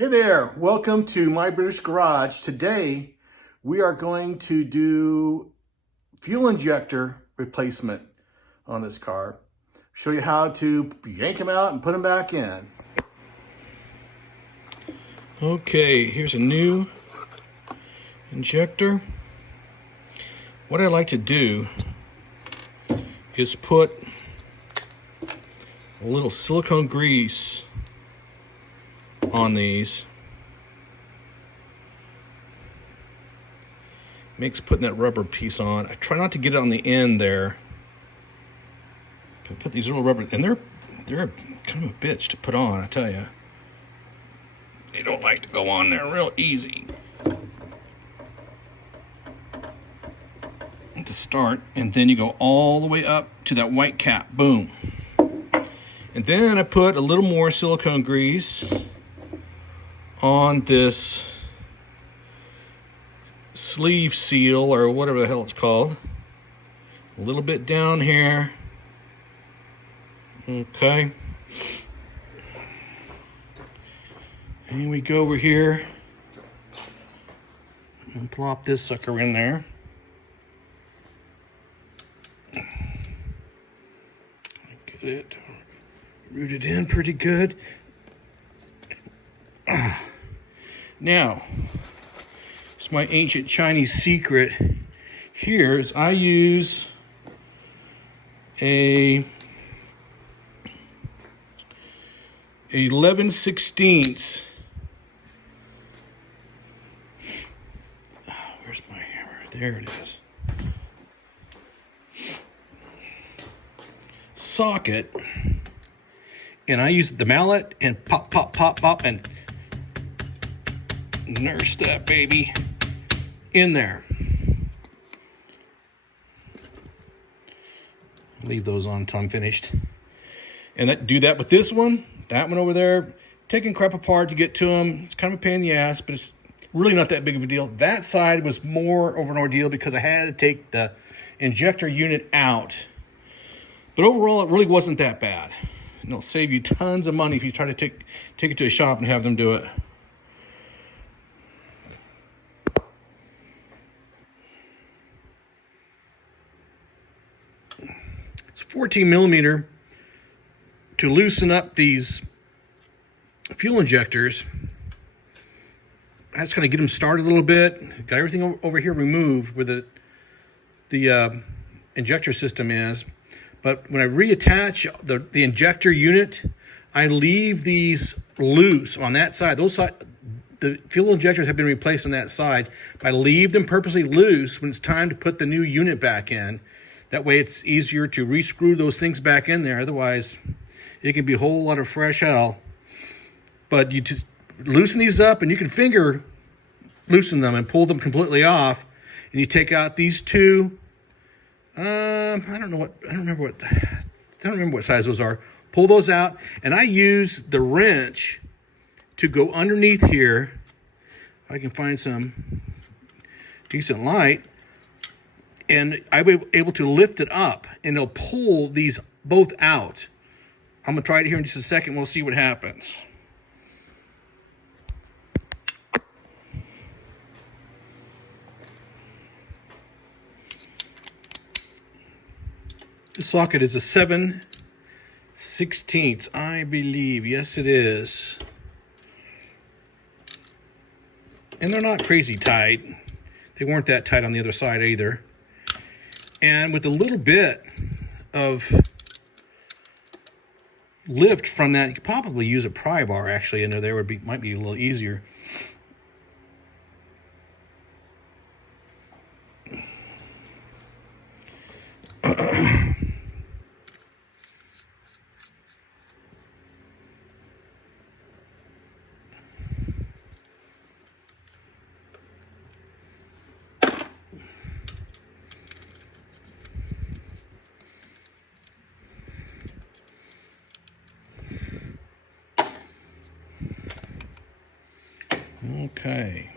Hey there, welcome to My British Garage. Today we are going to do fuel injector replacement on this car. Show you how to yank them out and put them back in. Okay, here's a new injector. What I like to do is put a little silicone grease on these. Makes putting that rubber piece on. I try not to get it on the end there. Put these little rubber, and they're kind of a bitch to put on, I tell you. They don't like to go on there real easy to start, and then you go all the way up to that white cap. Boom. And then I put a little more silicone grease on this sleeve seal, or whatever the hell it's called. A little bit down here. Okay. And we go over here and plop this sucker in there. Get it rooted in pretty good. Now, it's my ancient Chinese secret here is I use a 11/16. Where's my hammer? There it is. Socket, and I use the mallet and pop, pop, pop, pop, and nurse that baby in there. Leave those on until I'm finished. And do that with this one, that one over there. Taking crap apart to get to them, it's kind of a pain in the ass, but it's really not that big of a deal. That side was more of an ordeal because I had to take the injector unit out. But overall, it really wasn't that bad. And it'll save you tons of money if you try to take it to a shop and have them do it. It's 14 millimeter to loosen up these fuel injectors. That's going to get them started a little bit. Got everything over here removed where the injector system is. But when I reattach the injector unit, I leave these loose on that side. The fuel injectors have been replaced on that side. I leave them purposely loose when it's time to put the new unit back in. That way it's easier to re-screw those things back in there. Otherwise, it can be a whole lot of fresh hell. But you just loosen these up, and you can finger loosen them and pull them completely off. And you take out these two. I don't remember what size those are. Pull those out, and I use the wrench to go underneath here. If I can find some decent light, and I'll be able to lift it up, and it'll pull these both out. I'm gonna try it here in just a second. We'll see what happens. The socket is a 7/16, I believe. Yes, it is. And they're not crazy tight. They weren't that tight on the other side either. And with a little bit of lift from that, you could probably use a pry bar actually in there. Might be a little easier. Okay.